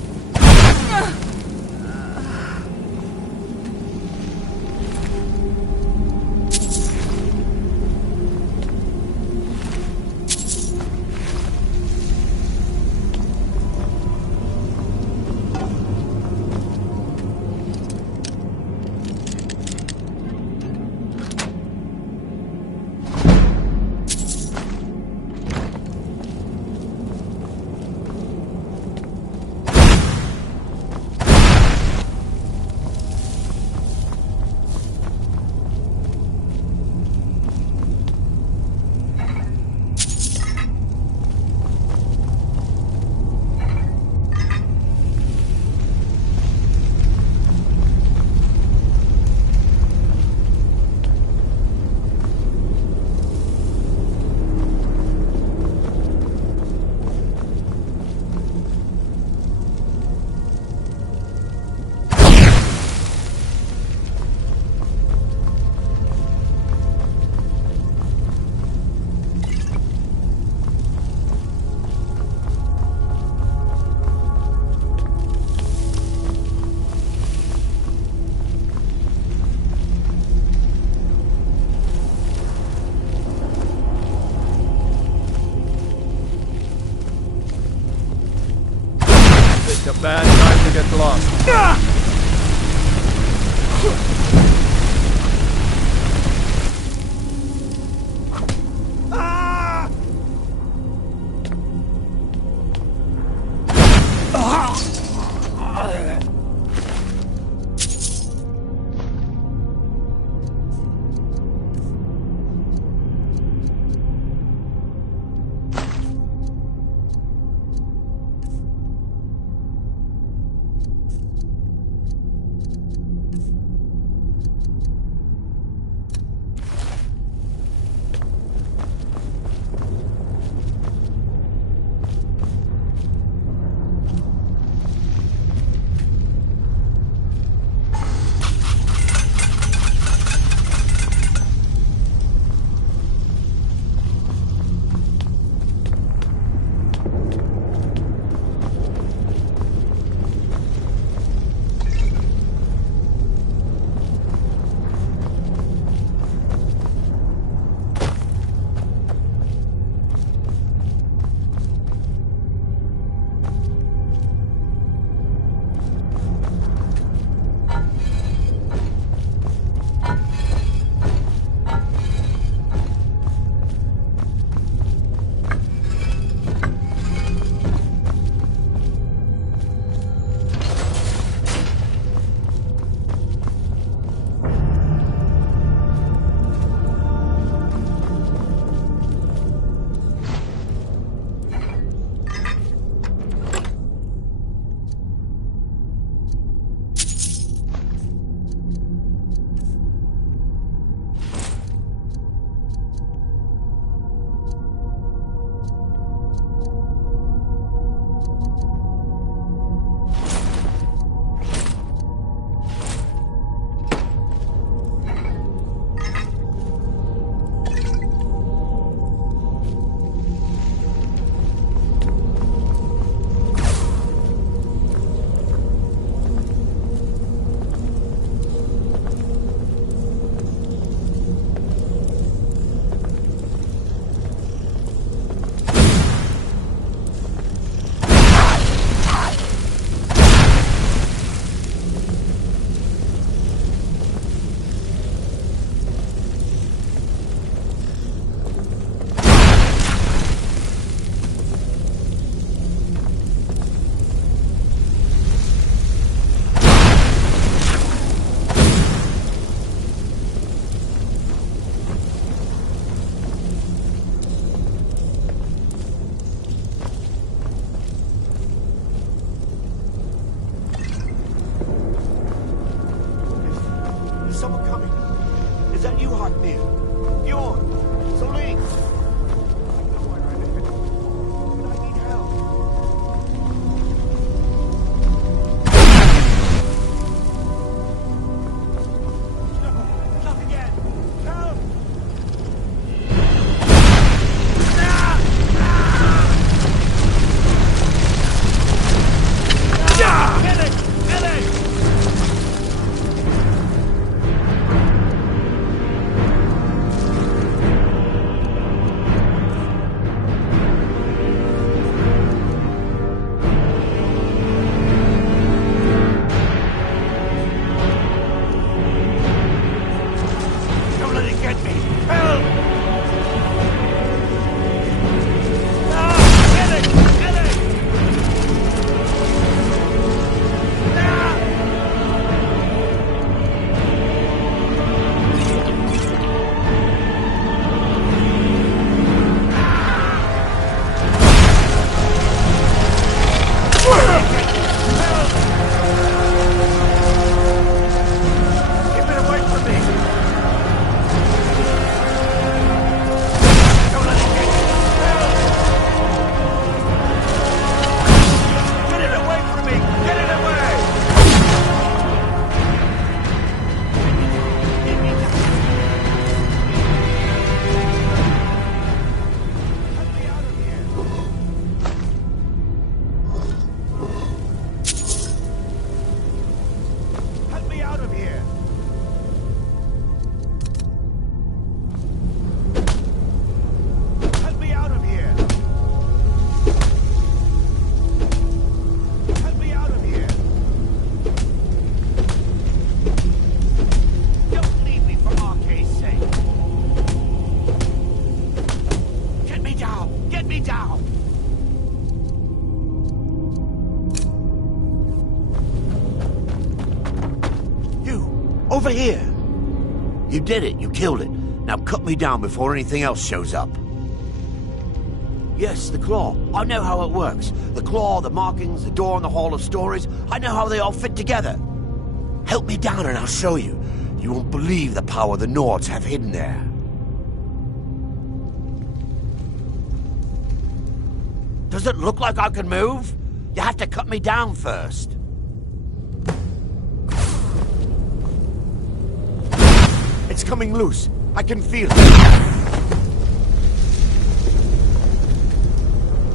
A bad time to get lost. Over here! You did it. You killed it. Now cut me down before anything else shows up. Yes, the claw. I know how it works. The claw, the markings, the door in the Hall of Stories. I know how they all fit together. Help me down and I'll show you. You won't believe the power the Nords have hidden there. Does it look like I can move? You have to cut me down first. It's coming loose. I can feel it.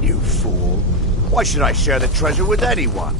You fool. Why should I share the treasure with anyone?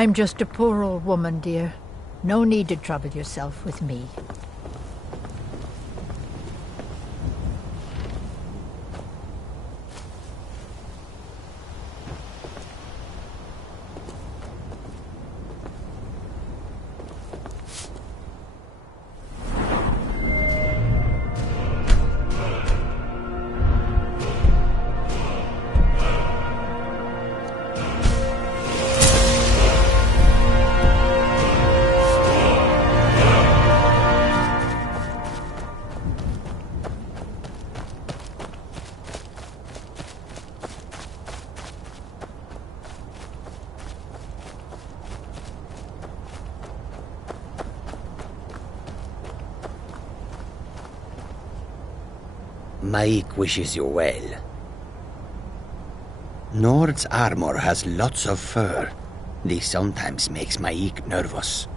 I'm just a poor old woman, dear. No need to trouble yourself with me. Maik wishes you well. Nord's armor has lots of fur. This sometimes makes Maik nervous.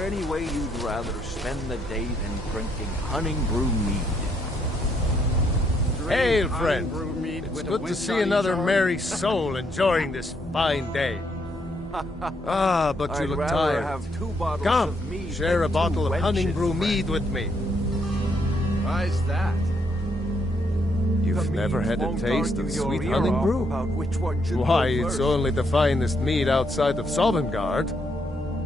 Any way you'd rather spend the day than drinking hunting brew mead? Hail, friend. It's good to see another merry soul enjoying this fine day. But you look tired. Come, share a bottle of hunting brew mead with me. Why's that? You've never had a taste of sweet hunting brew? Why, it's only the finest mead outside of Sovngarde.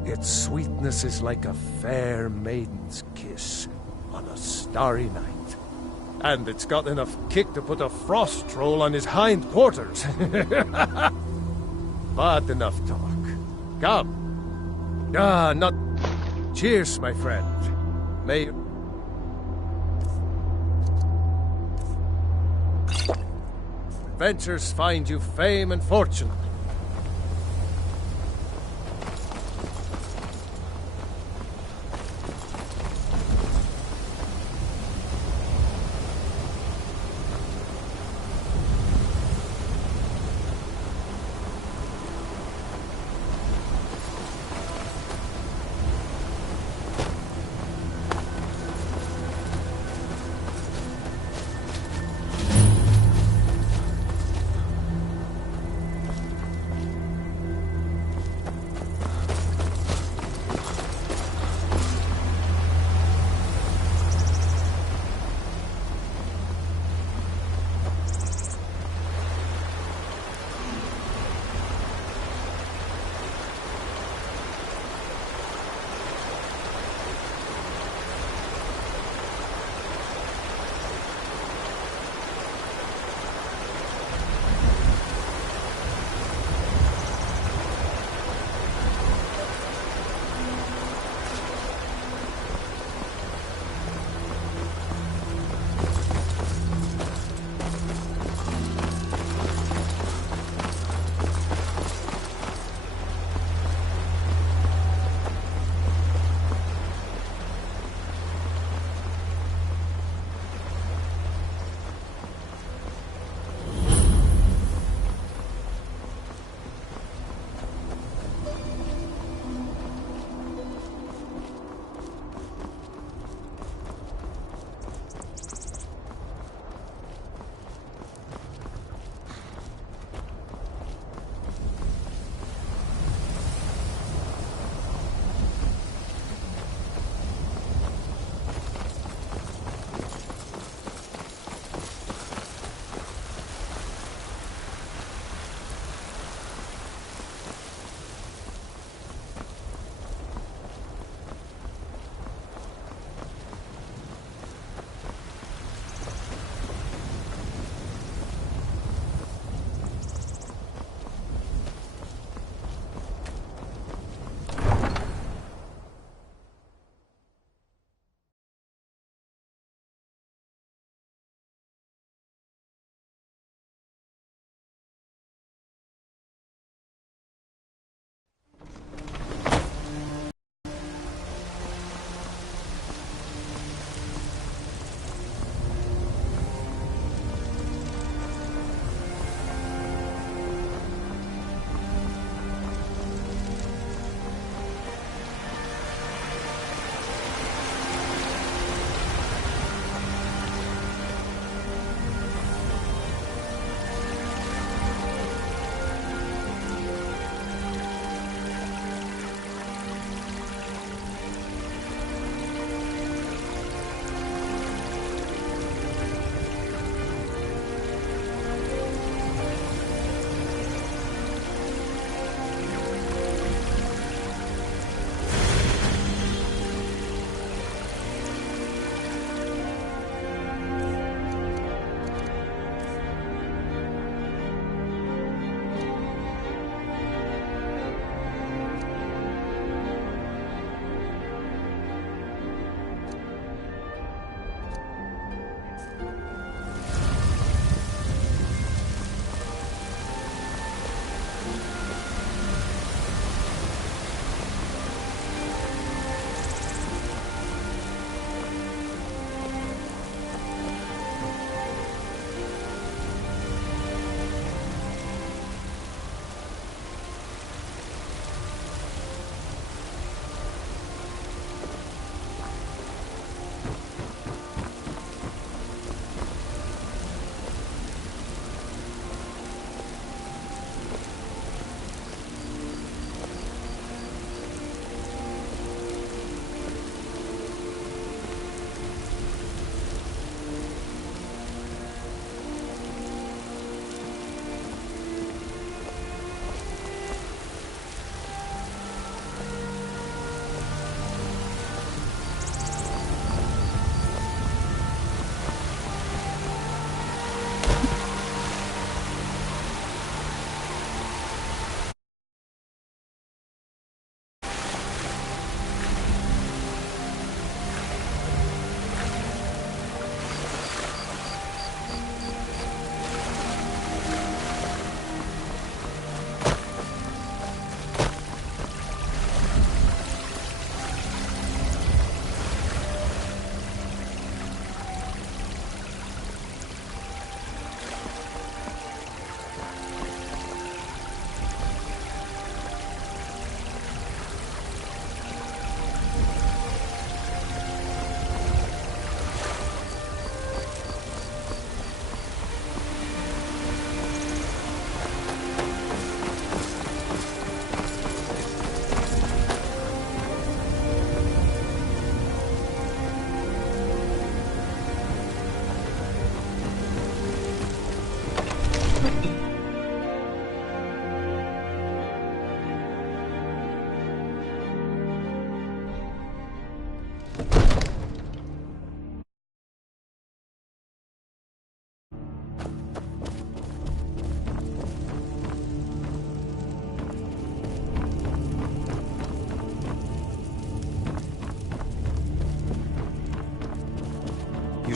Its sweetness is like a fair maiden's kiss on a starry night. And it's got enough kick to put a frost troll on his hind quarters. But enough talk. Come. Not... Cheers, my friend. May... Adventures find you fame and fortune.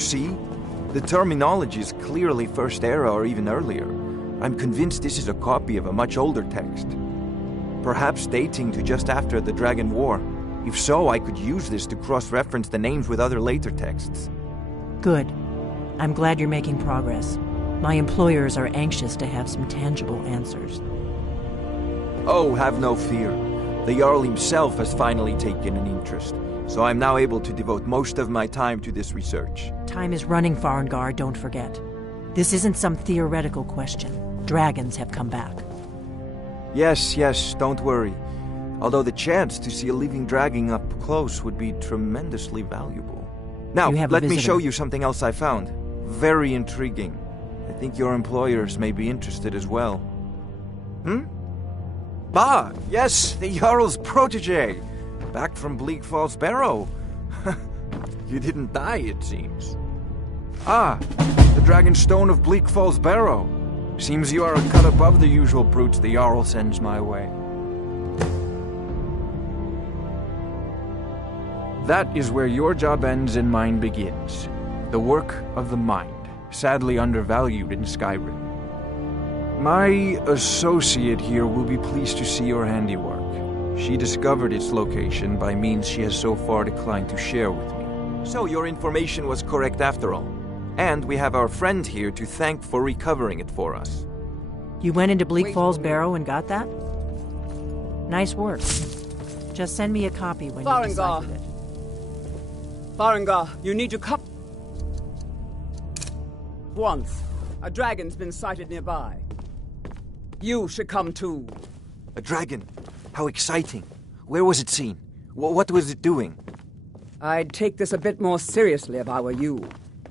see? The terminology is clearly First Era or even earlier. I'm convinced this is a copy of a much older text. Perhaps dating to just after the Dragon War. If so, I could use this to cross-reference the names with other later texts. Good. I'm glad you're making progress. My employers are anxious to have some tangible answers. Oh, have no fear. The Jarl himself has finally taken an interest, so I'm now able to devote most of my time to this research. Time is running, Farengar, don't forget. This isn't some theoretical question. Dragons have come back. Yes, don't worry. Although the chance to see a living dragon up close would be tremendously valuable. Now, let me show you something else I found. Very intriguing. I think your employers may be interested as well. Ah, yes, the Jarl's protege. Back from Bleak Falls Barrow. You didn't die, it seems. Ah, the Dragonstone of Bleak Falls Barrow. Seems you are a cut above the usual brutes the Jarl sends my way. That is where your job ends and mine begins. The work of the mind, sadly undervalued in Skyrim. My associate here will be pleased to see your handiwork. She discovered its location by means she has so far declined to share with me. So your information was correct after all. And we have our friend here to thank for recovering it for us. You went into Bleak Falls Barrow and got that? Nice work. Just send me a copy when you decide it. Farengar, you need to come. Once, a dragon's been sighted nearby. You should come too. A dragon? How exciting. Where was it seen? What was it doing? I'd take this a bit more seriously if I were you.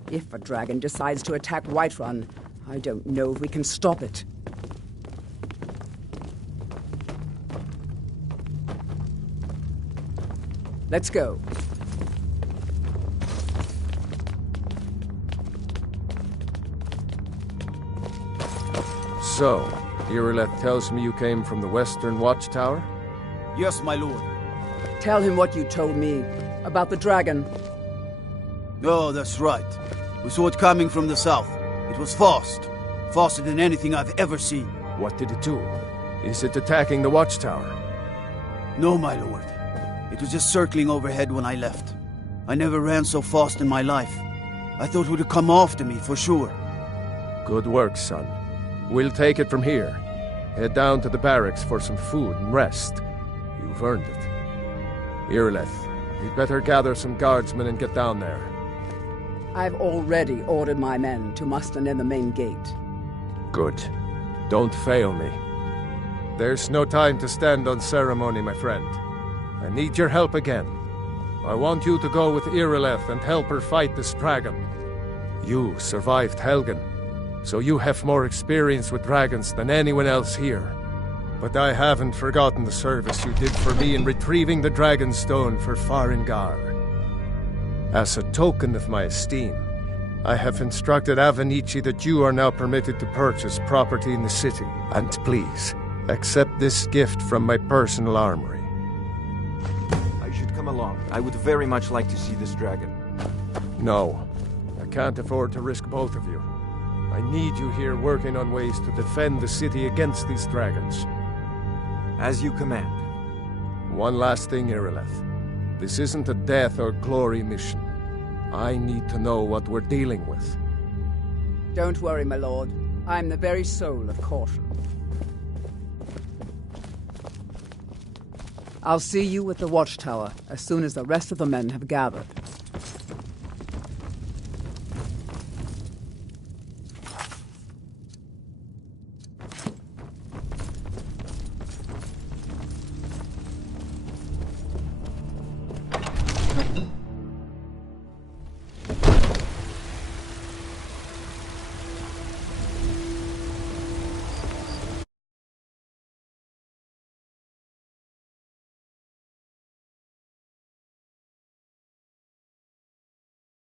If a dragon decides to attack Whiterun, I don't know if we can stop it. Let's go. So, Irileth tells me you came from the Western Watchtower? Yes, my lord. Tell him what you told me about the dragon. Oh, that's right. We saw it coming from the south. It was fast. Faster than anything I've ever seen. What did it do? Is it attacking the Watchtower? No, my lord. It was just circling overhead when I left. I never ran so fast in my life. I thought it would come after me, for sure. Good work, son. We'll take it from here. Head down to the barracks for some food and rest. You've earned it. Irileth, you'd better gather some guardsmen and get down there. I've already ordered my men to muster near the main gate. Good. Don't fail me. There's no time to stand on ceremony, my friend. I need your help again. I want you to go with Irileth and help her fight this dragon. You survived Helgen, so you have more experience with dragons than anyone else here. But I haven't forgotten the service you did for me in retrieving the Dragonstone for Farengar. As a token of my esteem, I have instructed Avenici that you are now permitted to purchase property in the city. And please, accept this gift from my personal armory. I should come along. I would very much like to see this dragon. No, I can't afford to risk both of you. I need you here working on ways to defend the city against these dragons. As you command. One last thing, Irileth. This isn't a death or glory mission. I need to know what we're dealing with. Don't worry, my lord. I'm the very soul of caution. I'll see you at the Watchtower as soon as the rest of the men have gathered.